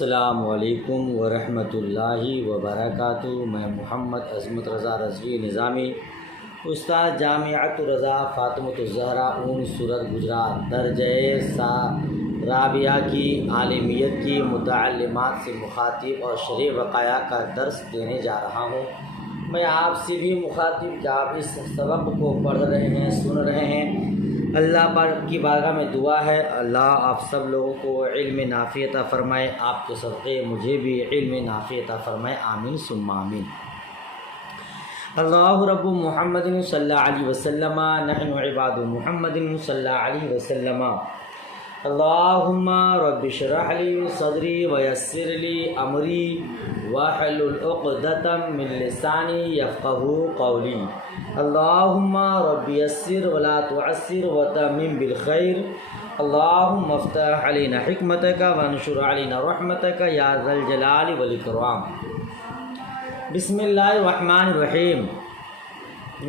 السلام علیکم ورحمۃ اللہ وبرکاتہ۔ میں محمد عظمت رضا رضوی نظامی، استاد جامعۃ رضا فاطمۃ الزہرا اون صورت گجرات، درجہ رابعہ کی عالمیت کی متعلمات سے مخاطب اور شرح وقایع کا درس دینے جا رہا ہوں۔ میں آپ سے بھی مخاطب کہ آپ اس سبق کو پڑھ رہے ہیں، سن رہے ہیں۔ اللہ پر کی بارگاہ میں دعا ہے اللہ آپ سب لوگوں کو علم نافع عطا فرمائے، آپ کے صدقے مجھے بھی علم نافع عطا فرمائے، آمین ثم آمین۔ اللہ رب محمد صلی اللہ علیہ وسلم، نحن عباد محمد صلی اللہ علیہ وسلم۔ اللہم رب اشرح لی صدری ویسر لی امری واحلل عقدۃ من لسانی یفقہوا قولی۔ اللہم رب یسر ولا تعسر وتمم بالخیر۔ اللہم افتح علینا حکمتک وانشر علینا رحمتک یا ذا الجلال والاکرام۔ بسم اللہ الرحمن الرحیم۔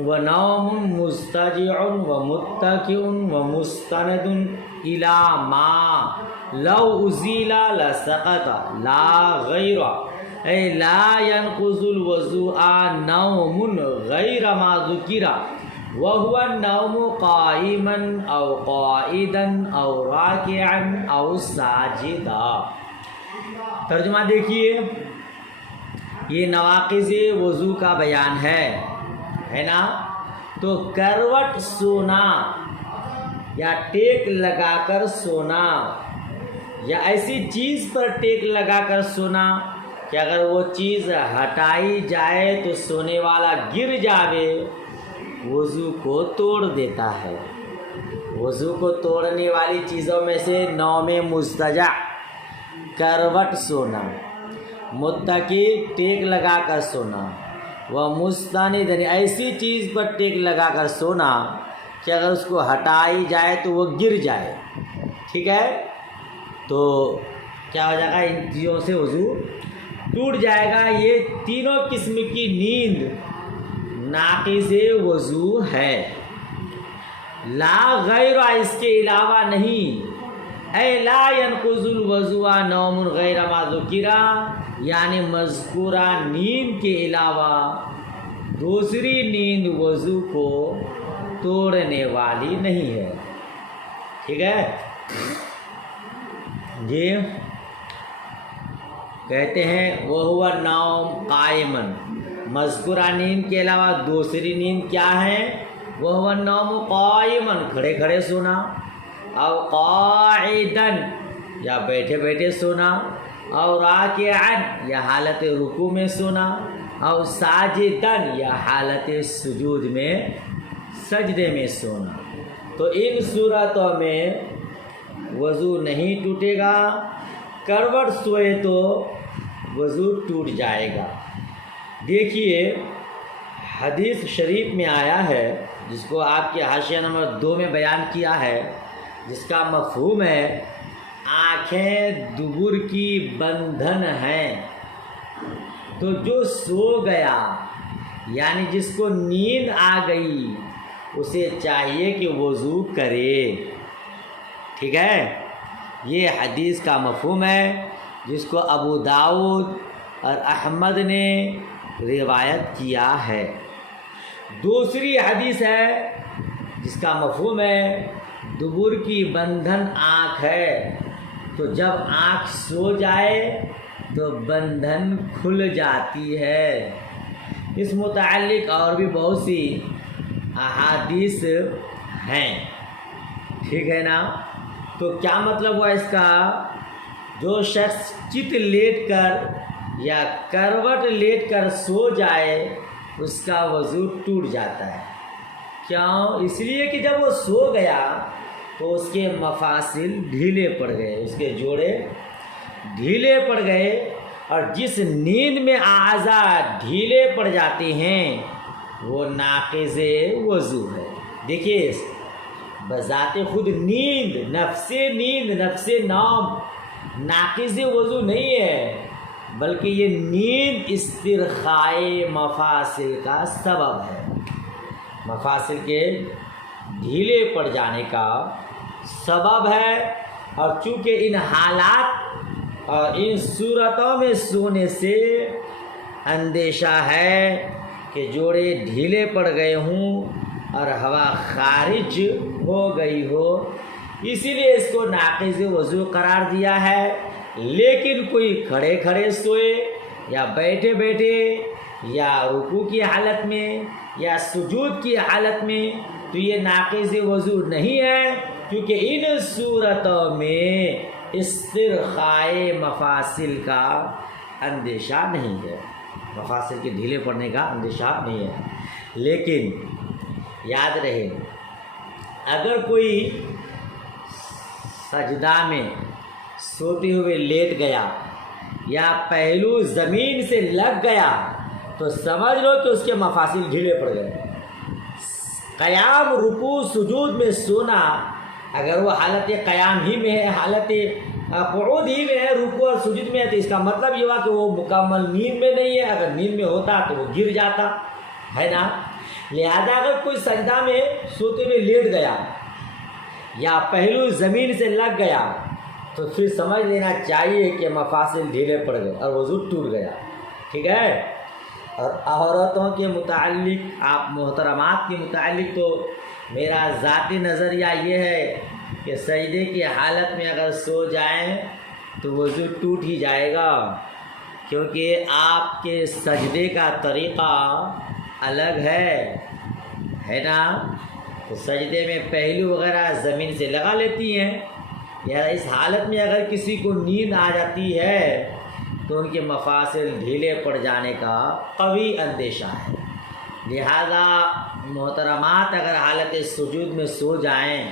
ونوم مضطجع ومتکئ ومستند الی ما لو ازیل لسقط لا غیر، اے لا ينقض الوضوء نوم غیر ما ذکر وهو النوم قائما او قائدا او راکعا او ساجدا۔ ترجمہ دیکھیے، یہ نواقض وضو کا بیان ہے نا؟ تو کروٹ سونا یا ٹیک لگا کر سونا یا ایسی چیز پر ٹیک لگا کر سونا کہ اگر وہ چیز ہٹائی جائے تو سونے والا گر جاوے، وضو کو توڑ دیتا ہے۔ وضو کو توڑنے والی چیزوں میں سے نوم مضطجع، کروٹ سونا، متکی ٹیک لگا کر سونا، وہ مستند ایسی چیز پر ٹیک لگا کر سونا کہ اگر اس کو ہٹائی جائے تو وہ گر جائے، ٹھیک ہے؟ تو کیا ہو جائے گا؟ ان چیزوں سے وضو ٹوٹ جائے گا۔ یہ تینوں قسم کی نیند ناقض وضو ہے، لا غیر، اس کے علاوہ نہیں۔ اے لا ينقض الوضوء نوم غیر ما ذکر، یعنی مذکورہ نیند کے علاوہ دوسری نیند وضو کو توڑنے والی نہیں ہے، ٹھیک ہے جی؟ کہتے ہیں وَهُوَ النَّوْمُ قَائِمًا، مذکورہ نیند کے علاوہ دوسری نیند کیا ہے؟ وَهُوَ النَّوْمُ قَائِمًا، کھڑے کھڑے سونا، او قاعداً، یا بیٹھے بیٹھے سونا، او راکعاً، یا حالت رکوع میں سونا، او ساجداً، یا حالت سجود میں، سجدے میں سونا۔ تو ان صورتوں میں وضو نہیں ٹوٹے گا۔ کروٹ سوئے تو وضو ٹوٹ جائے گا۔ دیکھیے، حدیث شریف میں آیا ہے، جس کو آپ کے حاشیہ نمبر 2 میں بیان کیا ہے، جس کا مفہوم ہے آنکھیں دبر کی بندھن ہیں۔ تو جو سو گیا، یعنی جس کو نیند آ گئی، اسے چاہیے کہ وضو کرے، ٹھیک ہے؟ یہ حدیث کا مفہوم ہے، جس کو ابو داؤد اور احمد نے روایت کیا ہے۔ دوسری حدیث ہے جس کا مفہوم ہے دبر کی بندھن آنکھ ہے، تو جب آنکھ سو جائے تو بندھن کھل جاتی ہے۔ اس متعلق اور بھی بہت سی احادیث ہیں، ٹھیک ہے نا؟ تو کیا مطلب ہوا اس کا؟ جو شخص چت لیٹ کر یا کروٹ لیٹ کر سو جائے، اس کا وضو ٹوٹ جاتا ہے۔ کیوں؟ اس لیے کہ جب وہ سو گیا تو اس کے مفاصل ڈھیلے پڑ گئے، اس کے جوڑے ڈھیلے پڑ گئے، اور جس نیند میں اعضاء ڈھیلے پڑ جاتے ہیں وہ ناقض وضو ہے۔ دیکھیے، بذات خود نیند، نفس نوم ناقض وضو نہیں ہے، بلکہ یہ نیند استرخائے مفاصل کا سبب ہے، مفاصل کے ڈھیلے پڑ جانے کا سبب ہے۔ اور چونکہ ان حالات اور ان صورتوں میں سونے سے اندیشہ ہے کہ جوڑے ڈھیلے پڑ گئے ہوں اور ہوا خارج ہو گئی ہو، اسی لیے اس کو ناقض وضو قرار دیا ہے۔ لیکن کوئی کھڑے کھڑے سوئے یا بیٹھے بیٹھے یا رکوع کی حالت میں یا سجود کی حالت میں تو یہ ناقض وضو نہیں ہے، کیونکہ ان صورتوں میں استرخائے مفاصل کا اندیشہ نہیں ہے، مفاصل کے ڈھیلے پڑنے کا اندیشہ نہیں ہے۔ لیکن یاد رہے، اگر کوئی سجدہ میں سوتے ہوئے لیٹ گیا یا پہلو زمین سے لگ گیا تو سمجھ لو کہ اس کے مفاصل ڈھیلے پڑ گئے۔ قیام، رکوع، سجود میں سونا، اگر وہ حالت قیام ہی میں ہے، حالت قعود ہی میں ہے، رکوع اور سجود میں ہے، تو اس کا مطلب یہ ہوا کہ وہ مکمل نیند میں نہیں ہے۔ اگر نیند میں ہوتا تو وہ گر جاتا ہے نا۔ لہذا اگر کوئی سجدہ میں سوتے ہوئے لیٹ گیا یا پہلو زمین سے لگ گیا تو پھر سمجھ لینا چاہیے کہ مفاصل ڈھیلے پڑ گئے اور وضو ٹوٹ گیا، ٹھیک ہے۔ اور عورتوں کے متعلق، آپ محترمات کے متعلق تو میرا ذاتی نظریہ یہ ہے کہ سجدے کی حالت میں اگر سو جائیں تو وضو ٹوٹ ہی جائے گا، کیونکہ آپ کے سجدے کا طریقہ الگ ہے نا۔ تو سجدے میں پہلو وغیرہ زمین سے لگا لیتی ہیں، یا اس حالت میں اگر کسی کو نیند آ جاتی ہے تو ان کے مفاصل ڈھیلے پڑ جانے کا قوی اندیشہ ہے۔ لہذا محترمات اگر حالت سجود میں سو جائیں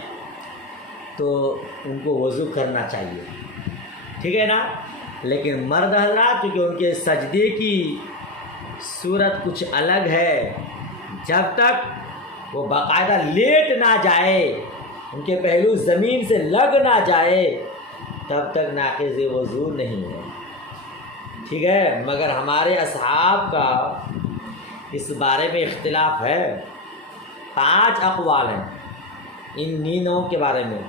تو ان کو وضو کرنا چاہیے، ٹھیک ہے نا۔ لیکن مرد حضرات، کیونکہ ان کے سجدے کی صورت کچھ الگ ہے، جب تک وہ باقاعدہ لیٹ نہ جائے، ان کے پہلو زمین سے لگ نہ جائے، تب تک ناقض وضو نہیں ہے، ٹھیک ہے۔ مگر ہمارے اصحاب کا اس بارے میں اختلاف ہے، 5 اقوال ہیں ان نیندوں کے بارے میں،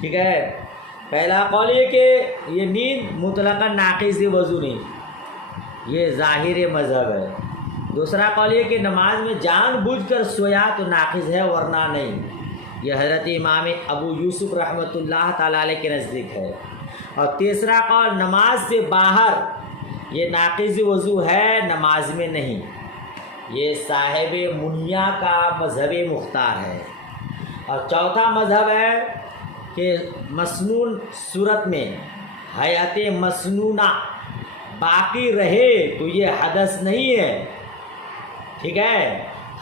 ٹھیک ہے۔ پہلا قول یہ کہ یہ نیند مطلقاً ناقض وضو نہیں، یہ ظاہر مذہب ہے۔ دوسرا قول یہ کہ نماز میں جان بوجھ کر سویا تو ناقض ہے ورنہ نہیں، یہ حضرت امام ابو یوسف رحمۃ اللہ تعالیٰ علیہ کے نزدیک ہے۔ اور تیسرا قول نماز سے باہر یہ ناقض وضو ہے، نماز میں نہیں، یہ صاحب منیا کا مذہب مختار ہے۔ اور چوتھا مذہب ہے کہ مسنون صورت میں حیات مسنونہ باقی رہے تو یہ حدث نہیں ہے، ٹھیک ہے،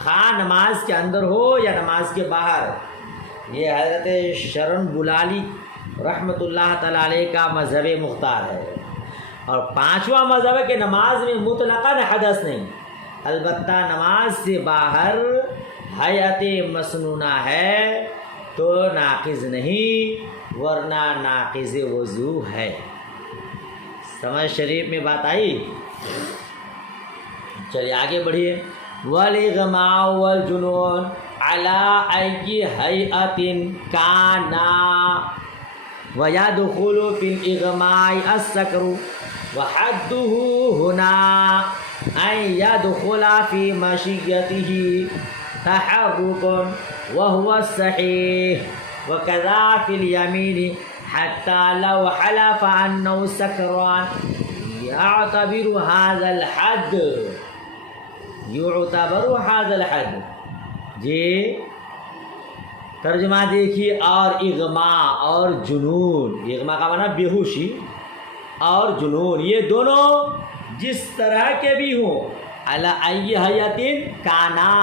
خواہ نماز کے اندر ہو یا نماز کے باہر۔ یہ حضرت شرن بلالی رحمۃ اللہ تعالیٰ علیہ کا مذہب مختار ہے۔ اور 5واں مذہب ہے کہ نماز میں مطلقاً حدث نہیں، البتہ نماز سے باہر حیات مسنونہ ہے تو ناقض نہیں ورنہ ناقض وضو ہے۔ سمجھ شریف میں بات آئی؟ چلیے آگے بڑھیے۔ والاغماء والجنون على أي هيئة كان ويدخل في الإغماء السكر وحده هنا أن يدخل في مشيته تحرك وهو الصحيح، وكذا في اليمين حتى لو حلف أنه سكران يعتبر هذا الحد۔ جی ترجمہ دیکھیے۔ اور اغماء اور جنون، اغماء کا معنی بے ہوشی، اور جنون، یہ دونوں جس طرح کے بھی ہوں، علی ای حیاتن کانا،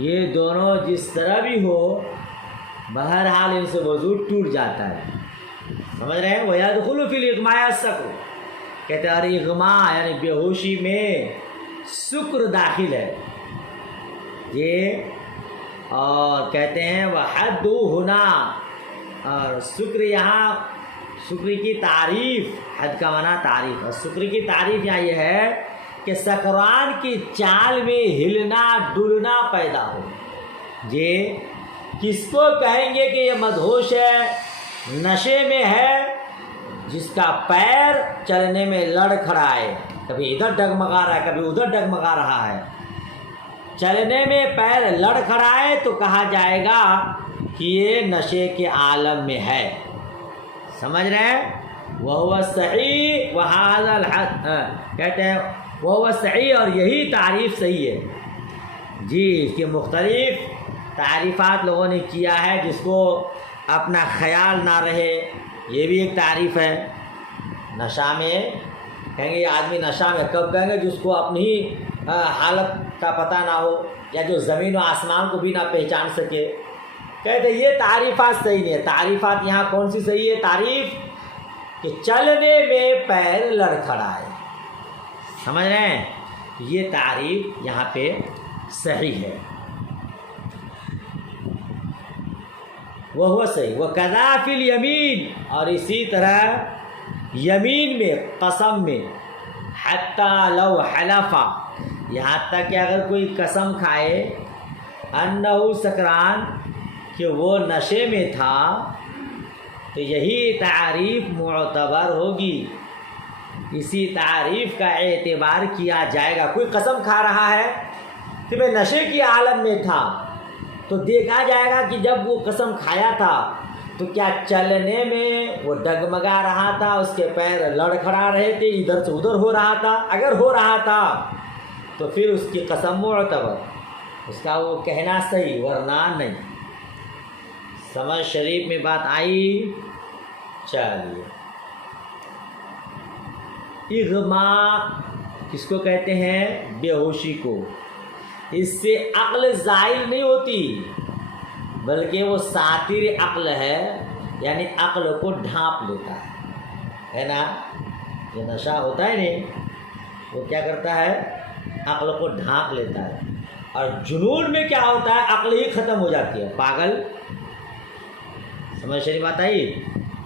یہ دونوں جس طرح بھی ہو، بہرحال ان سے وضو ٹوٹ جاتا ہے۔ سمجھ رہے ہیں؟ وَيَدْخُلُ فِي الْإِغْمَاءِ السَّكْرُ، کہتے ہیں اور اغماء یعنی بے ہوشی میں سکر داخل ہے یہ، اور کہتے ہیں وحد ہونا، اور سکر یہاں سکر کی تعریف، حد کا معنی تعریف، اور سکر کی تعریف یہاں یہ ہے کہ سکران کی چال میں ہلنا ڈلنا پیدا ہو۔ یہ کس کو کہیں گے کہ یہ مدہوش ہے، نشے میں ہے؟ جس کا پیر چلنے میں لڑکھڑائے، کبھی ادھر ڈگمگا رہا ہے کبھی ادھر ڈگمگا رہا ہے، چلنے میں پیر لڑکھڑائے تو کہا جائے گا کہ یہ نشے کے عالم میں ہے۔ سمجھ رہے ہیں؟ وَهُوَ الصحیح وَهَذَا الْحَدْ، کہتے ہیں وَهُوَ الصحیح، اور یہی تعریف صحیح ہے۔ جی اس کے مختلف تعریفات لوگوں نے کیا ہے، جس کو اپنا خیال نہ رہے یہ بھی ایک تعریف ہے۔ نشہ میں کہیں گے یہ آدمی نشہ میں، کب کہیں گے جس کو اپنی ہی حالت کا پتہ نہ ہو، یا جو زمین و آسمان کو بھی نہ پہچان سکے۔ کہتے ہیں یہ تعریفات صحیح نہیں ہے۔ تعریفات یہاں کون سی صحیح ہے؟ تعریف کہ چلنے میں پیر لڑکھڑائے، سمجھ رہے ہیں؟ یہ تعریف یہاں پہ صحیح ہے۔ وہ صحیح وَكَذَا فِي الْيَمِينِ، اور اسی طرح یمین میں، قسم میں، حَتَّى لَوْ حَلَفَ، یہاں تک کہ اگر کوئی قسم کھائے انہو سکران، کہ وہ نشے میں تھا، تو یہی تعریف معتبر ہوگی، اسی تعریف کا اعتبار کیا جائے گا۔ کوئی قسم کھا رہا ہے کہ میں نشے کی عالم میں تھا، تو دیکھا جائے گا کہ جب وہ قسم کھایا تھا تو کیا چلنے میں وہ ڈگمگا رہا تھا، اس کے پیر لڑکھڑا رہے تھے، ادھر سے ادھر ہو رہا تھا؟ اگر ہو رہا تھا تو پھر اس کی قسم معتبر، اس کا وہ کہنا صحیح، ورنہ نہیں۔ سمجھ شریف میں بات آئی؟ چلیے، اغماء کس کو کہتے ہیں؟ بے ہوشی کو۔ اس سے عقل زائل نہیں ہوتی، بلکہ وہ ساتر عقل ہے، یعنی عقل کو ڈھانپ لیتا ہے نا؟ یہ نشہ ہوتا ہے نہیں، وہ کیا کرتا ہے؟ عقل کو ڈھانپ لیتا ہے۔ اور جنون میں کیا ہوتا ہے؟ عقل ہی ختم ہو جاتی ہے، پاگل۔ سمجھ شریف بات آئی؟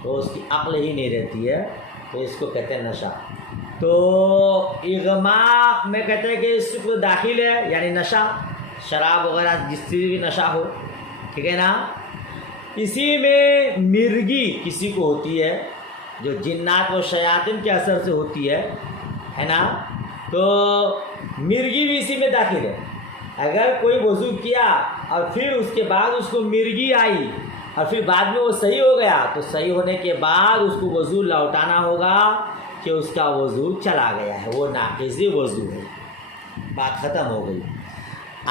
تو اس کی عقل ہی نہیں رہتی ہے، تو اس کو کہتے ہیں نشہ۔ تو اغماء میں کہتے ہیں کہ اس کو داخل ہے، یعنی نشہ، شراب وغیرہ جس سے بھی نشہ ہو، ٹھیک ہے نا؟ اسی میں مرگی کسی کو ہوتی ہے، جو جنات و شیاطین کے اثر سے ہوتی ہے نا؟ تو مرگی بھی اسی میں داخل ہے۔ اگر کوئی وضو کیا اور پھر اس کے بعد اس کو مرگی آئی اور پھر بعد میں وہ صحیح ہو گیا، تو صحیح ہونے کے بعد اس کو وضو لوٹانا ہوگا کہ اس کا وضو چلا گیا ہے، وہ ناقض وضو ہے، بات ختم ہو گئی۔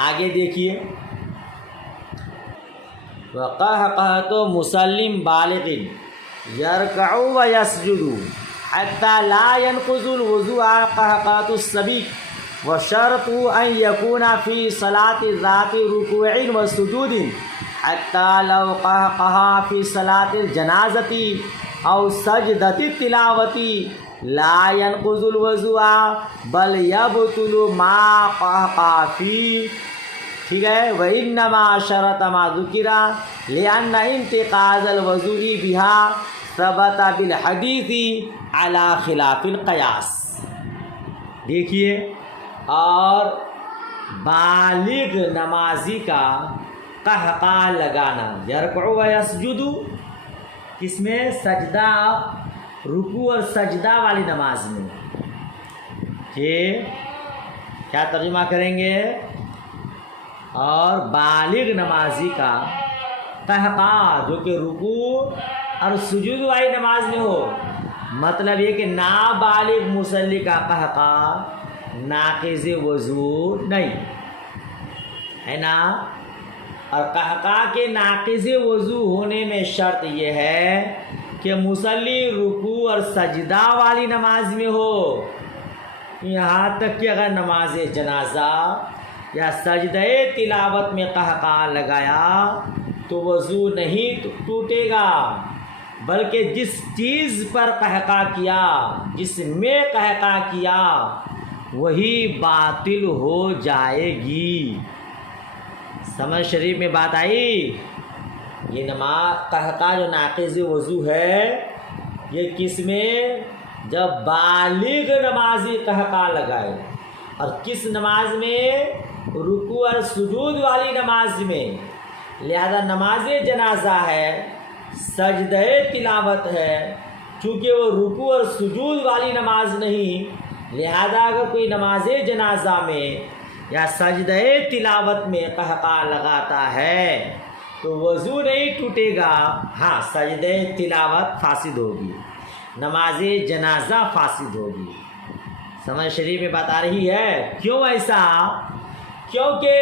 آگے دیکھیے، وَقَهْقَهْتُ مُسَلِّمْ بَالِغٍ يَرْكَعُ وَيَسْجُدُ حَتَّى لَا يَنْقُضُ الْوُضُوءَ قَهْقَهْتُ الصَّبِيِّ وَشَرْطُ أَنْ يَكُونَ فِي صَلَاةِ ذَاتِ رُكُوعٍ وَسُجُودٍ حَتَّى لَوْ قَهْقَهَا فِي صَلَاةِ الْجَنَازَةِ أَوْ سَجْدَةِ التِّلَاوَةِ لَا يَنْقُضُ الْوُضُوءَ بَلْ يَبْطُلُ مَا قَهْقَهَا فِيهِ، ٹھیک ہے؟ وَإِنَّمَا شَرَطَ مَا ذُكِرَ لِأَنَّ انتقاض الوضوء بها ثبت بالحدیث علی خلاف القیاس۔ دیکھیے، اور بالغ نمازی کا قہقہ لگانا، یرکع و یسجد، کس میں؟ سجدہ، رکوع اور سجدہ والی نماز میں، کہ کیا ترجمہ کریں گے؟ اور بالغ نمازی کا قہقہ، جو کہ رکوع اور سجود والی نماز میں ہو، مطلب یہ کہ نابالغ مصلی کا قہقہ ناقض وضو نہیں ہے نا؟ اور قہقہ کے ناقض وضو ہونے میں شرط یہ ہے کہ مصلی رکوع اور سجدہ والی نماز میں ہو۔ یہاں تک کہ اگر نماز جنازہ یا سجدہ تلاوت میں قہقہ لگایا تو وضو نہیں ٹوٹے گا، بلکہ جس چیز پر قہقہ کیا، جس میں قہقہ کیا، وہی باطل ہو جائے گی۔ سمجھ شریف میں بات آئی؟ یہ نماز قہقہ جو ناقض وضو ہے، یہ کس میں؟ جب بالغ نمازی قہقہ لگائے، اور کس نماز میں؟ رکوع اور سجود والی نماز میں۔ لہذا نماز جنازہ ہے، سجدہ تلاوت ہے، چونکہ وہ رکوع اور سجود والی نماز نہیں، لہذا اگر کوئی نماز جنازہ میں یا سجدہ تلاوت میں قہقہ لگاتا ہے تو وضو نہیں ٹوٹے گا، ہاں سجدہ تلاوت فاسد ہوگی، نماز جنازہ فاسد ہوگی۔ سمجھ شریف میں بات آ رہی ہے؟ کیوں ایسا؟ کیونکہ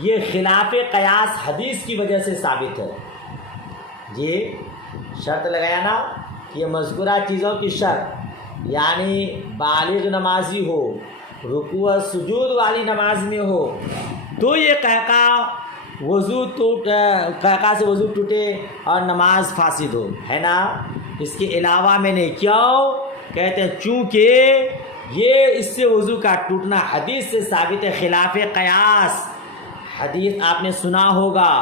یہ خلاف قیاس حدیث کی وجہ سے ثابت ہے۔ جی شرط لگایا نا کہ یہ مذکورہ چیزوں کی شرط، یعنی بالغ نمازی ہو، رکوع اور سجود والی نماز میں ہو تو یہ قہقہ سے وضو ٹوٹے اور نماز فاسد ہو، ہے نا؟ اس کے علاوہ میں نے کیوں کہتے ہیں؟ چونکہ یہ اس سے وضو کا ٹوٹنا حدیث سے ثابت ہے، خلاف قیاس۔ حدیث آپ نے سنا ہوگا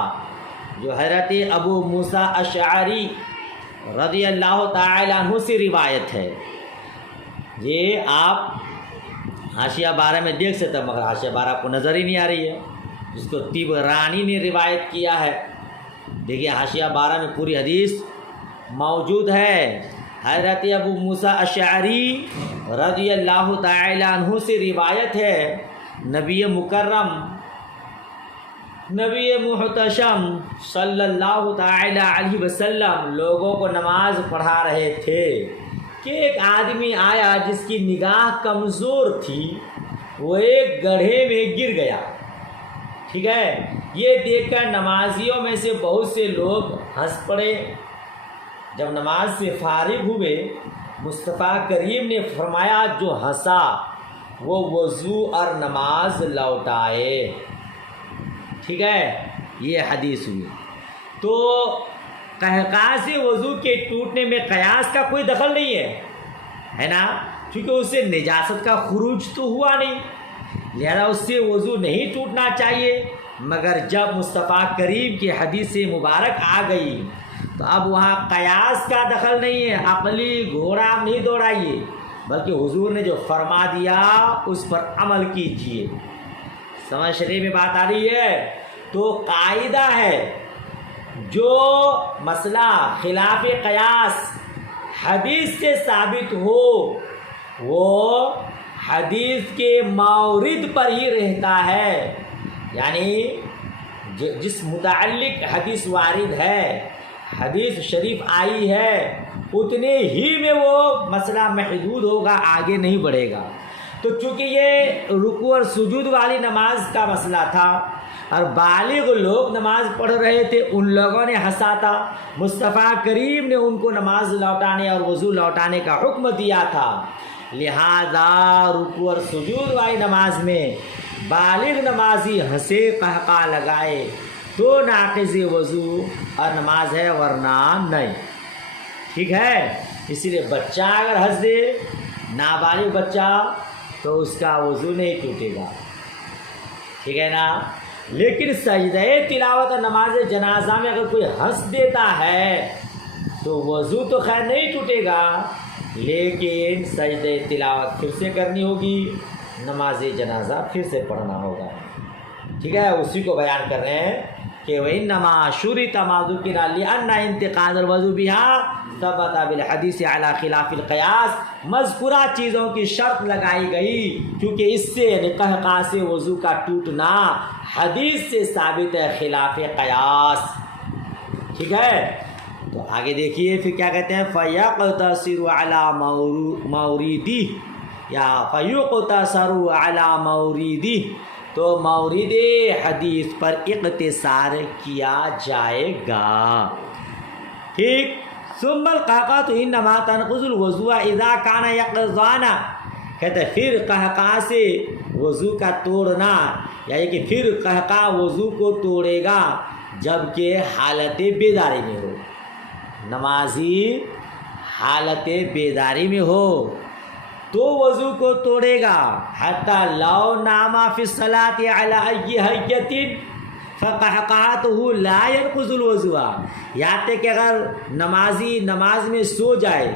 جو حضرت ابو موسیٰ اشعری رضی اللہ تعالی عنہ سے روایت ہے۔ یہ آپ حاشیہ 12 میں دیکھ سکتے ہیں، مگر حاشیہ 12 آپ کو نظر ہی نہیں آ رہی ہے، جس کو طبرانی نے روایت کیا ہے۔ دیکھیے حاشیہ 12 میں پوری حدیث موجود ہے۔ حضرت ابو موسیٰ اشعری رضی اللہ تعالی عنہ سے روایت ہے، نبی مکرم، نبی محتشم صلی اللہ تعالی علیہ وسلم لوگوں کو نماز پڑھا رہے تھے کہ ایک آدمی آیا جس کی نگاہ کمزور تھی، وہ ایک گڑھے میں گر گیا، ٹھیک ہے؟ یہ دیکھ کر نمازیوں میں سے بہت سے لوگ ہنس پڑے۔ جب نماز سے فارغ ہوئے، مصطفیٰ کریم نے فرمایا جو ہنسا وہ وضو اور نماز لوٹائے، ٹھیک ہے؟ یہ حدیث ہوئی۔ تو قہقہ سے وضو کے ٹوٹنے میں قیاس کا کوئی دخل نہیں ہے نا؟ کیونکہ اس سے نجاست کا خروج تو ہوا نہیں، لہذا اس سے وضو نہیں ٹوٹنا چاہیے۔ مگر جب مصطفیٰ کریم کی حدیث مبارک آ گئی تو اب وہاں قیاس کا دخل نہیں ہے، عقلی گھوڑا نہیں دوڑائیے، بلکہ حضور نے جو فرما دیا اس پر عمل کیجیے۔ سمجھ شریف میں بات آ رہی ہے؟ تو قاعدہ ہے جو مسئلہ خلاف قیاس حدیث سے ثابت ہو وہ حدیث کے مورد پر ہی رہتا ہے، یعنی جس متعلق حدیث وارد ہے، حدیث شریف آئی ہے، اتنے ہی میں وہ مسئلہ محدود ہوگا، آگے نہیں بڑھے گا۔ تو چونکہ یہ رکوع اور سجود والی نماز کا مسئلہ تھا اور بالغ لوگ نماز پڑھ رہے تھے، ان لوگوں نے ہنسا تھا، مصطفیٰ کریم نے ان کو نماز لوٹانے اور وضو لوٹانے کا حکم دیا تھا، لہذا رکوع اور سجود والی نماز میں بالغ نمازی ہنسے، قہقہ لگائے تو ناقض وضو اور نماز ہے، ورنہ نہیں، ٹھیک ہے؟ اسی لیے بچہ اگر ہنس دے، نابالغ بچہ، تو اس کا وضو نہیں ٹوٹے گا، ٹھیک ہے نا؟ لیکن سجدہ تلاوت اور نماز جنازہ میں اگر کوئی ہنس دیتا ہے تو وضو تو خیر نہیں ٹوٹے گا، لیکن سجدہ تلاوت پھر سے کرنی ہوگی، نماز جنازہ پھر سے پڑھنا ہوگا، ٹھیک ہے؟ اسی کو بیان کر رہے ہیں کہ وَإِنَّمَا شُرِطَ مَا ذُكِرَ لِأَنَّ انتقاض الوضوء بها ثبت بالحدیث علی خلاف القیاس۔ مذکورہ چیزوں کی شرط لگائی گئی کیونکہ اس سے قہقہ سے وضو کا ٹوٹنا حدیث سے ثابت ہے، خلاف قیاس، ٹھیک ہے؟ تو آگے دیکھیے پھر کیا کہتے ہیں، فَيَقْتَصِرُ عَلَى مَوْرِدِهِ یا فَيُقْتَصَرُ عَلَى مَوْرِدِهِ، تو مورد حدیث پر اقتصار کیا جائے گا، ٹھیک؟ ثم القہقہ انما تنقض الوضوء اذا کان یقظان، کہتے ہیں پھر قہقہ سے وضو کا توڑنا، یعنی کہ پھر قہقہ وضو کو توڑے گا جبکہ حالت بیداری میں ہو، نمازی حالت بیداری میں ہو تو وضو کو توڑے گا، حتی لو نام فی الصلاۃ علی ای حیۃ فقہقہتہ لا ینقض الوضوء، یہاں تک کہ اگر نمازی نماز میں سو جائے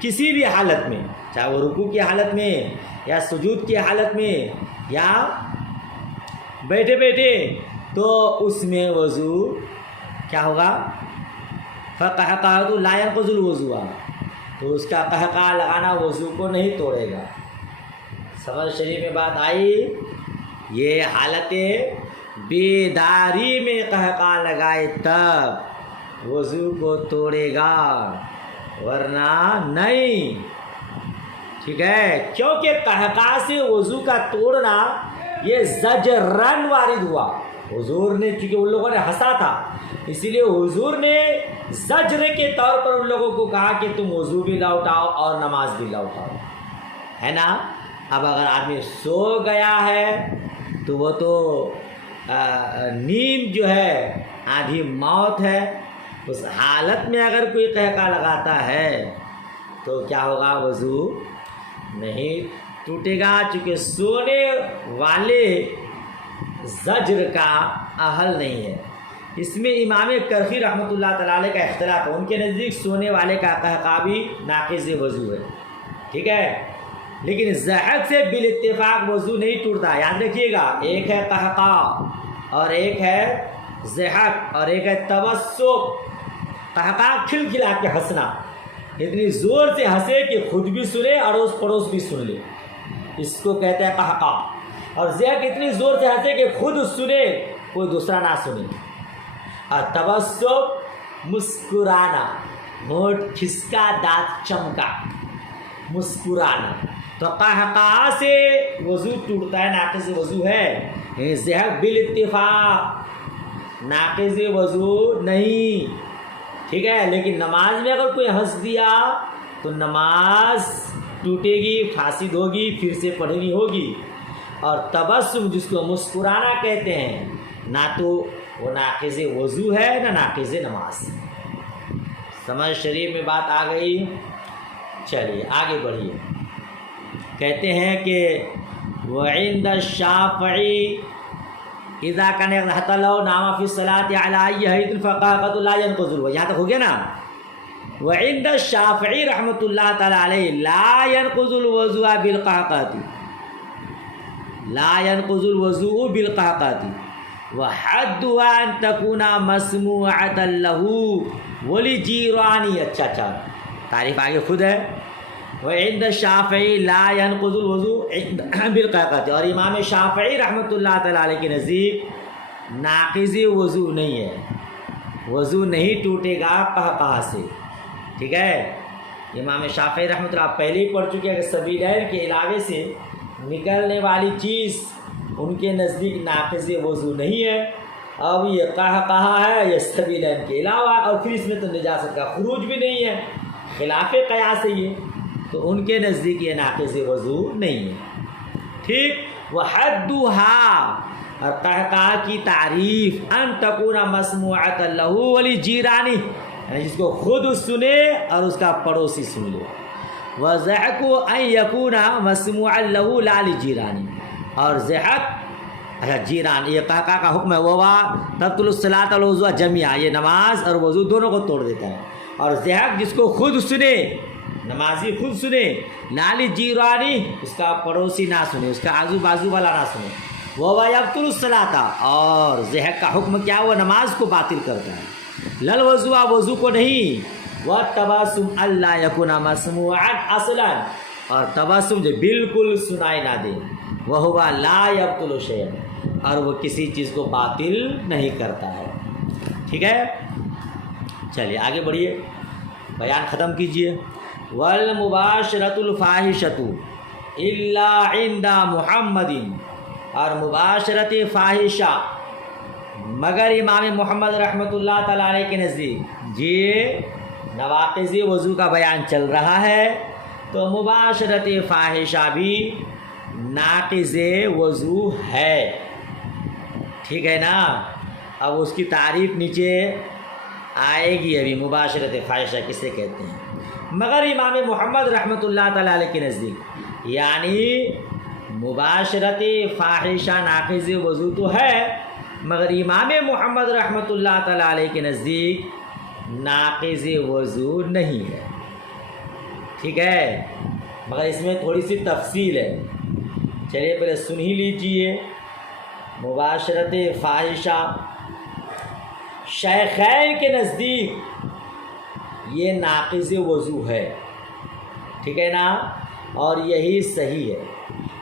کسی بھی حالت میں، چاہے وہ رکوع کی حالت میں یا سجود کی حالت میں یا بیٹھے بیٹھے، تو اس میں وضو کیا ہوگا؟ فقہقہتہ لا ینقض الوضوء، تو اس کا قہقہ لگانا وضو کو نہیں توڑے گا۔ سمجھ شریف میں بات آئی؟ یہ حالت بیداری میں قہقہ لگائے تب وضو کو توڑے گا، ورنہ نہیں۔ ٹھیک ہے، کیونکہ قہقہ سے وضو کا توڑنا یہ زجرن وارد ہوا۔ حضور نے، چونکہ ان لوگوں نے ہنسا تھا، اسی لیے حضور نے زجر کے طور پر ان لوگوں کو کہا کہ تم وضو بھی لوٹاؤ اور نماز بھی لوٹاؤ، ہے نا۔ اب اگر آدمی سو گیا ہے تو وہ تو نیند جو ہے آدھی موت ہے، اس حالت میں اگر کوئی قہقہ لگاتا ہے تو کیا ہوگا؟ وضو نہیں ٹوٹے گا، چونکہ سونے والے زجر کا اہل نہیں ہے۔ اس میں امام کرخی رحمۃ اللہ تعالی علیہ کا اختلاف ہے، ان کے نزدیک سونے والے کا قہقہ بھی ناقض وضو ہے، ٹھیک ہے، لیکن ضحک سے بالاتفاق وضو نہیں ٹوٹتا۔ یاد رکھیے گا، ایک ہے قہقہ اور ایک ہے ضحک اور ایک ہے تبسم۔ قہقہ کھلکھلا کے ہنسنا، اتنی زور سے ہنسے کہ خود بھی سنے اڑوس پڑوس بھی سن لے، اس کو کہتے ہیں قہقہ۔ اور ضحک اتنی زور سے ہنسے کہ خود سنے کوئی دوسرا نہ سنے۔ اور تبسم مسکرانا، ہونٹ کھسکا دانت چمکا، مسکرانا۔ تو قہقہ سے وضو ٹوٹتا ہے، ناقض وضو ہے۔ ضحک بالاتفاق ناقض وضو نہیں، ٹھیک ہے، لیکن نماز میں اگر کوئی ہنس دیا تو نماز ٹوٹے گی، فاسد ہوگی، پھر سے پڑھنی ہوگی۔ اور تبسم جس کو مسکرانا کہتے ہیں، نہ تو وہ ناقض وضو ہے نہ ناقض نماز۔ سمجھ شریف میں بات آ گئی؟ چلیے آگے بڑھیے۔ کہتے ہیں کہ وعند الشافعی اذا كان حتى لو نام في الصلاة على أي هيئة فقهقة لا ينقض الوضوء۔ یہاں تک ہو گیا نا؟ وعند الشافعی رحمۃ اللہ تعالی علیہ لا ينقض الوضوء بالقهقة، لا ينقض الوضوء بالقهقة وحدها أن تكون مسموعة له ولجيرانه۔ اچھا، تعریف آگے خود ہے۔ وعند الشافعی لا ينقض الوضوء بالقهقة، اور امام شافعی رحمۃ اللہ تعالی علیہ کے نزدیک ناقض وضو نہیں ہے، وضو نہیں ٹوٹے گا قہقہ سے، ٹھیک ہے۔ امام شافعی رحمۃ اللہ پہلے ہی پڑھ چکے ہیں کہ سبیلین کے علاوے سے نکلنے والی چیز ان کے نزدیک ناقض وضو نہیں ہے۔ اب یہ قہقہ ہے یہ سبیلین کے علاوہ، اور پھر اس میں تو نجاست کا خروج بھی نہیں ہے، خلاف قیاس ہے یہ، تو ان کے نزدیک یہ ناقض وضو نہیں ہے، ٹھیک۔ وحدها، اور قہقہ کی تعریف ان تکون مسموعۃ له ولجیرانہ، یعنی جس کو خود سنے اور اس کا پڑوسی سن لے۔ وضحک ان یکون مسموعا له لا لجیرانہ، اور ضحک اچھا جیران، یہ قہقہ کا حکم ہے، وہا تبطل الصلاۃ والوضوء جميعا، یہ نماز اور وضو دونوں کو توڑ دیتا ہے۔ اور ضحک جس کو خود سنے، نمازی خود سنے، لالی جیرانی، اس کا پڑوسی نہ سنے، اس کا آزو بازو والا نہ سنے، وہ یبطل الصلاۃ، اور ضحک کا حکم کیا؟ وہ نماز کو باطل کرتا ہے، لل وضو، وضو کو نہیں۔ والتبسم الا یکون مسموعا اصلا، اور تبسم جو بالکل سنائی نہ دے، وہو لا یبطل شیئا، اور وہ کسی چیز کو باطل نہیں کرتا ہے، ٹھیک ہے۔ چلیے آگے بڑھیے، بیان ختم کیجئے۔ والمباشرۃ الفاحشۃ الا عند محمد، اور مباشرت فاحشہ مگر امام محمد رحمۃ اللہ تعالیٰ علیہ کے نزدیک، یہ نواقض وضو کا بیان چل رہا ہے، تو مباشرت فاحشہ بھی ناقض وضو ہے، ٹھیک ہے نا۔ اب اس کی تعریف نیچے آئے گی، ابھی مباشرت فاحشہ کسے کہتے ہیں۔ مگر امام محمد رحمۃ اللہ تعالیٰ علیہ کے نزدیک، یعنی مباشرت فاحشہ ناقض وضو تو ہے، مگر امام محمد رحمۃ اللہ تعالیٰ علیہ کے نزدیک ناقض وضو نہیں ہے، ٹھیک ہے، مگر اس میں تھوڑی سی تفصیل ہے، چلیے پہلے سن ہی لیجیے۔ مباشرت فاحشہ شیخین کے نزدیک یہ ناقض وضو ہے، ٹھیک ہے نا، اور یہی صحیح ہے۔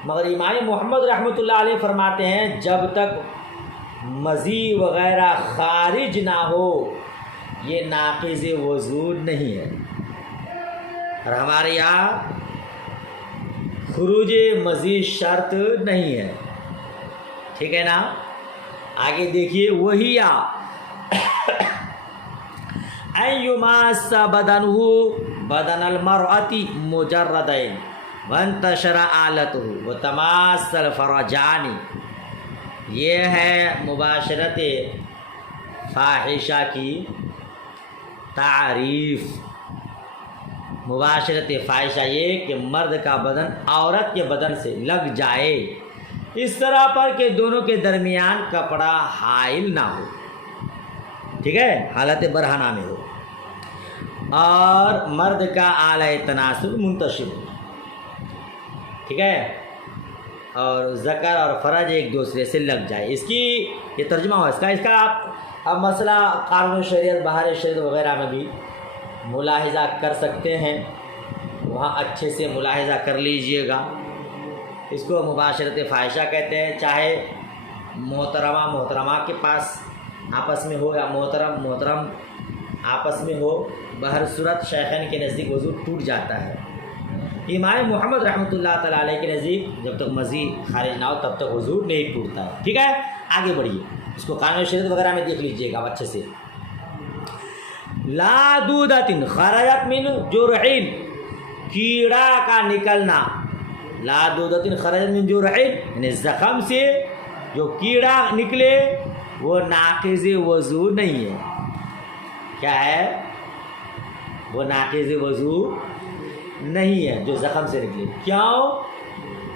مگر امام محمد رحمۃ اللہ علیہ فرماتے ہیں جب تک مزی وغیرہ خارج نہ ہو یہ ناقض وضو نہیں ہے۔ اور ہمارے یہاں خروج مزی شرط نہیں ہے، ٹھیک ہے نا۔ آگے دیکھیے، وہی ان یماس بدنہ بدن المرأة مجردین وانتشر آلتہ وتماس الفرجان، یہ ہے مباشرت فاحشہ کی تعریف۔ مباشرت فاحشہ یہ کہ مرد کا بدن عورت کے بدن سے لگ جائے اس طرح پر کہ دونوں کے درمیان کپڑا حائل نہ ہو، ٹھیک ہے، حالت برہنہ میں ہو، اور مرد کا اعلی تناسل منتشر ہو، ٹھیک ہے، اور ذکر اور فرج ایک دوسرے سے لگ جائے۔ اس کی یہ ترجمہ ہوا اس کا آپ اب مسئلہ قانون شریعت بہار شریعت وغیرہ میں بھی ملاحظہ کر سکتے ہیں، وہاں اچھے سے ملاحظہ کر لیجئے گا۔ اس کو مباشرت فاحشہ کہتے ہیں، چاہے محترمہ کے پاس آپس میں ہو یا محترم آپس میں ہو، بہر صورت شیخین کے نزدیک وضو ٹوٹ جاتا ہے۔ امام محمد رحمۃ اللہ تعالیٰ علیہ کے نزدیک جب تک مزید خارج نہ ہو تب تک وضو نہیں ٹوٹتا ہے، ٹھیک ہے۔ آگے بڑھیے، اس کو قانون شریعت وغیرہ میں دیکھ لیجئے گا اچھے سے۔ لا دودۃ خرجت من جرح، کیڑا کا نکلنا، لا دودۃ خرجت من جرح یعنی زخم سے جو کیڑا نکلے وہ ناقض وضو نہیں ہے۔ کیا ہے؟ وہ ناقض وضو نہیں ہے جو زخم سے نکلے۔ کیوں؟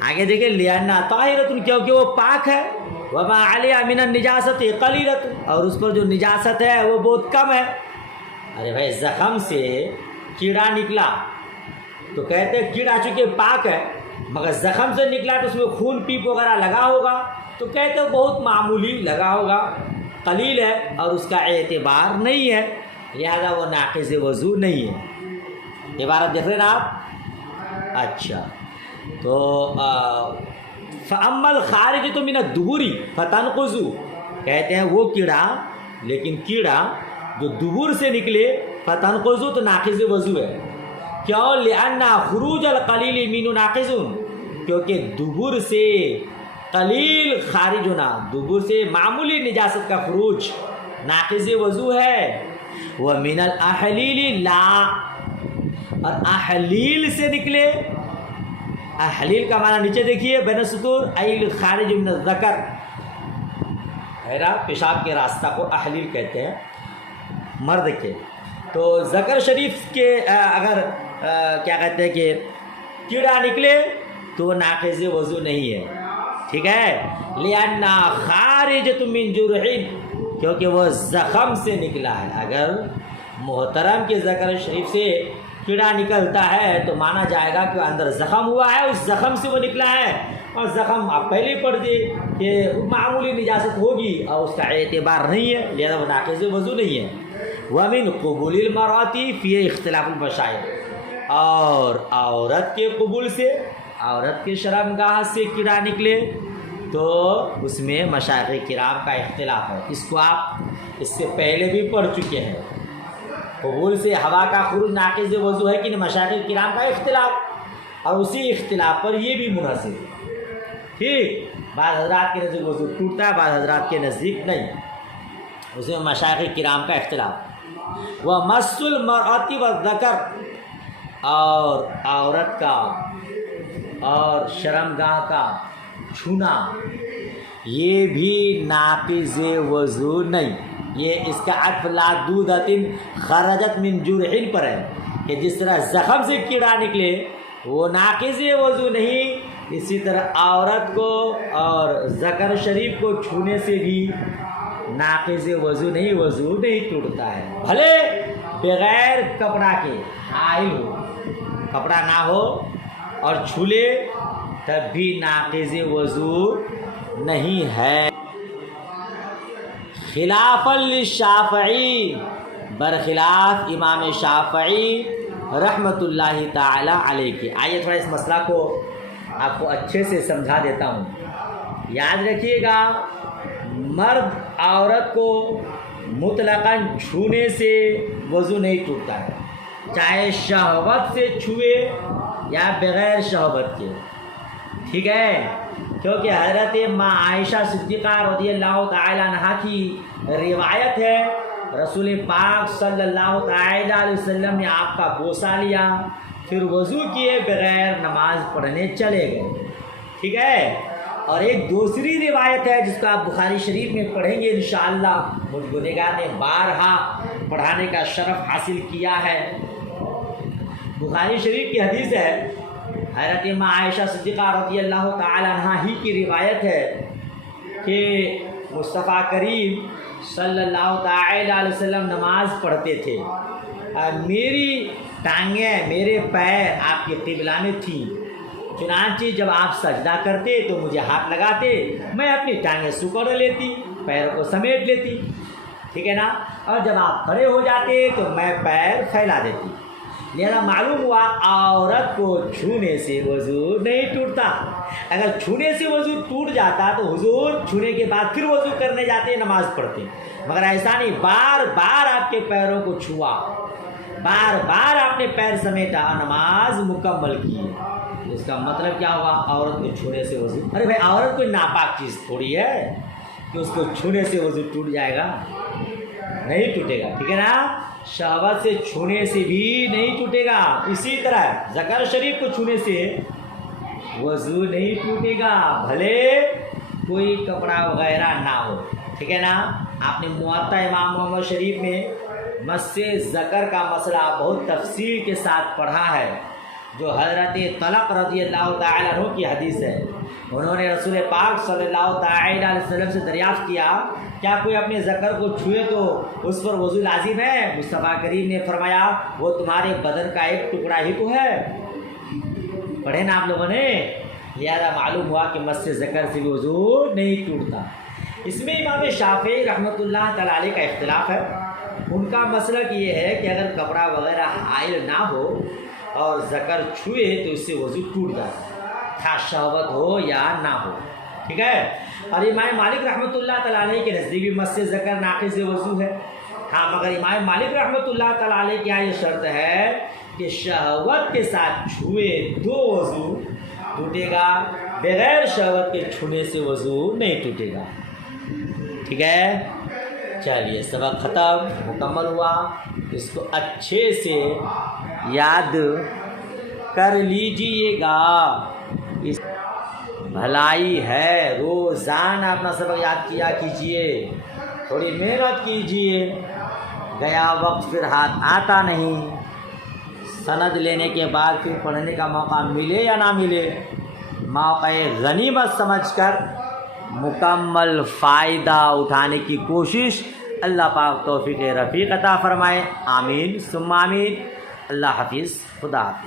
آگے دیکھیں، لِأَنَّا طَاهِرَةٌ، کیونکہ وہ پاک ہے، وَمَا عَلَيْهَا مِنَ النِّجَاسَةِ قَلِيلَةٌ، اور اس پر جو نجاست ہے وہ بہت کم ہے۔ ارے بھائی، زخم سے کیڑا نکلا تو کہتے ہیں کیڑا چونکہ پاک ہے، مگر زخم سے نکلا تو اس میں خون پیپ وغیرہ لگا ہوگا تو کہتے ہیں بہت معمولی لگا ہوگا، قلیل ہے اور اس کا اعتبار نہیں ہے، لہذا وہ ناقض وضو نہیں ہے۔ عبارت دیکھ رہے ہیں آپ؟ اچھا، تو فَأَمَّا الْخَارِجُ مِنَ الدُّبُرِ فَتَنْقُضُ، کہتے ہیں وہ کیڑا، لیکن کیڑا جو دبر سے نکلے فتنقض تو ناقض وضو ہے۔ کیوں؟ لِأَنَّ خُرُوجَ الْقَلِيلِ مِنْهُ نَاقِضٌ، کیونکہ دبر سے قلیل خارج ہونا، دبر سے معمولی نجاست کا خروج ناقض وضو ہے۔ وَمِنَ الْأَحْلِيلِ لَا، اور احلیل سے نکلے، احلیل کا معنی نیچے دیکھیے بین السطور، ایل خارج من الذکر، ہے نا، پیشاب کے راستہ کو احلیل کہتے ہیں مرد کے۔ تو ذکر شریف کے اگر کیا کہتے ہیں کہ کیڑا نکلے تو وہ ناقض وضو نہیں ہے، ٹھیک ہے۔ لِأَنَّا خَارِجَةٌ مِّن جُرْحٍ، کیونکہ وہ زخم سے نکلا ہے۔ اگر محترم کے ذکر شریف سے کیڑا نکلتا ہے تو مانا جائے گا کہ اندر زخم ہوا ہے، اس زخم سے وہ نکلا ہے، اور زخم آپ پہلے ہی پڑھ دیے کہ معمولی نجاست ہوگی اور اس کا اعتبار نہیں ہے، لہذا وہ ناقض وضو نہیں ہے۔ وَمِن قبول المرأة فی اختلاف المشاہد، اور عورت کے قبول سے، عورت کے شرمگاہ سے کیڑا نکلے تو اس میں مشائخ کرام کا اختلاف ہے۔ اس کو آپ اس سے پہلے بھی پڑھ چکے ہیں۔ قبول سے ہوا کا خروج ناقض وضو ہے کہ نہیں، مشائخ کرام کا اختلاف، اور اسی اختلاف پر یہ بھی منحصر ہے، ٹھیک۔ بعض حضرات کے نزدیک وضو ٹوٹتا ہے، بعض حضرات کے نزدیک نہیں، اس میں مشائخ کرام کا اختلاف۔ وَمَسُّ الْمَرْأَةِ وَالذَّكَرِ، اور عورت کا اور شرمگاہ کا چھونا یہ بھی ناقض وضو نہیں۔ یہ اس کا عطف لا دودۃ خرجت من جرح پر ہے کہ جس طرح زخم سے کیڑا نکلے وہ ناقض وضو نہیں، اسی طرح عورت کو اور ذکر شریف کو چھونے سے بھی ناقض وضو نہیں، وضو نہیں ٹوٹتا ہے، بھلے بغیر کپڑا کے حائل ہو، کپڑا نہ ہو اور چھولے تب بھی ناقض وضو نہیں ہے۔ خلاف للشافعی، برخلاف امام شافعی رحمۃ اللہ تعالی علیہ کے. آئیے تھوڑا اس مسئلہ کو آپ کو اچھے سے سمجھا دیتا ہوں. یاد رکھیے گا، مرد عورت کو مطلقاً چھونے سے وضو نہیں ٹوٹتا ہے، چاہے شہوت سے چھوئے یا بغیر شہوت کے. ٹھیک ہے، کیونکہ حضرت ماں عائشہ صدیقہ رضی اللہ تعالی عنہا کی روایت ہے، رسول پاک صلی اللہ تعالی علیہ وسلم نے آپ کا بوسہ لیا، پھر وضو کیے بغیر نماز پڑھنے چلے گئے. ٹھیک ہے، اور ایک دوسری روایت ہے جس کو آپ بخاری شریف میں پڑھیں گے انشاءاللہ. مجھ گنہگار نے بارہا پڑھانے کا شرف حاصل کیا ہے. بخاری شریف کی حدیث ہے، حضرت ماں عائشہ صدیقہ رضی اللہ تعالی عنہا ہی کی روایت ہے کہ مصطفیٰ کریم صلی اللہ تعالی علیہ وسلم نماز پڑھتے تھے اور میری ٹانگیں، میرے پیر آپ کی قبلہ میں تھیں. چنانچہ جب آپ سجدہ کرتے تو مجھے ہاتھ لگاتے، میں اپنی ٹانگیں سکڑ لیتی، پیر کو سمیٹ لیتی. ٹھیک ہے نا، اور جب آپ کھڑے ہو جاتے تو میں پیر پھیلا دیتی. لہذا معلوم ہوا عورت کو چھونے سے وضو نہیں ٹوٹتا. اگر چھونے سے وضو ٹوٹ جاتا تو حضور چھونے کے بعد پھر وضو کرنے جاتے، نماز پڑھتے. مگر ایسا نہیں، بار بار آپ کے پیروں کو چھوا، بار بار آپ نے پیر سمیٹا، نماز مکمل کی. اس کا مطلب کیا ہوا؟ عورت کو چھونے سے وضو، ارے بھائی عورت کوئی ناپاک چیز تھوڑی ہے کہ اس کو چھونے سے وضو ٹوٹ جائے گا، نہیں ٹوٹے گا. ٹھیک ہے نا، شہوت سے چھونے سے بھی نہیں ٹوٹے گا. اسی طرح ذکر شریف کو چھونے سے وضو نہیں ٹوٹے گا، بھلے کوئی کپڑا وغیرہ نہ ہو. ٹھیک ہے نا، آپ نے موطا امام محمد شریف میں مس ذکر کا مسئلہ بہت تفصیل کے ساتھ پڑھا ہے، جو حضرت طلق رضی اللہ تعالیٰ عنہ کی حدیث ہے. انہوں نے رسول پاک صلی اللہ تعالی علیہ وسلم سے دریافت کیا، کیا کوئی اپنے ذکر کو چھوئے تو اس پر وضو لازم ہے؟ مصطفیٰ کریم نے فرمایا، وہ تمہارے بدن کا ایک ٹکڑا ہی تو ہے. پڑھے نا آپ لوگوں نے. لہذا معلوم ہوا کہ مس ذکر سے بھی وضو نہیں ٹوٹتا. اس میں امام شافعی رحمۃ اللہ تعالی علیہ کا اختلاف ہے. ان کا مسلک یہ ہے کہ اگر کپڑا وغیرہ حائل نہ ہو اور ذکر چھوئے تو اس سے وضو ٹوٹ جاتا ہے، خاص شہوت ہو یا نہ ہو. ٹھیک ہے، اور امام مالک رحمۃ اللہ تعالیٰ علیہ کے نزدیک بھی مس ذکر ناقص وضو ہے. ہاں، مگر امام مالک رحمۃ اللہ تعالیٰ علیہ کی یہ شرط ہے کہ شہوت کے ساتھ چھوئے تو وضو ٹوٹے گا، بغیر شہوت کے چھونے سے وضو نہیں ٹوٹے گا. ٹھیک ہے، چلیے سبق ختم، مکمل ہوا. اس کو اچھے سے یاد کر لیجئے گا. اس بھلائی ہے، روزانہ اپنا سبق یاد کیا کیجئے، تھوڑی محنت کیجئے. گیا وقت پھر ہاتھ آتا نہیں. سند لینے کے بعد پھر پڑھنے کا موقع ملے یا نہ ملے، موقع غنیمت سمجھ کر مکمل فائدہ اٹھانے کی کوشش. اللہ پاک توفیق رفیق عطا فرمائے. آمین ثم آمین. اللہ حافظ. خدا حافظ.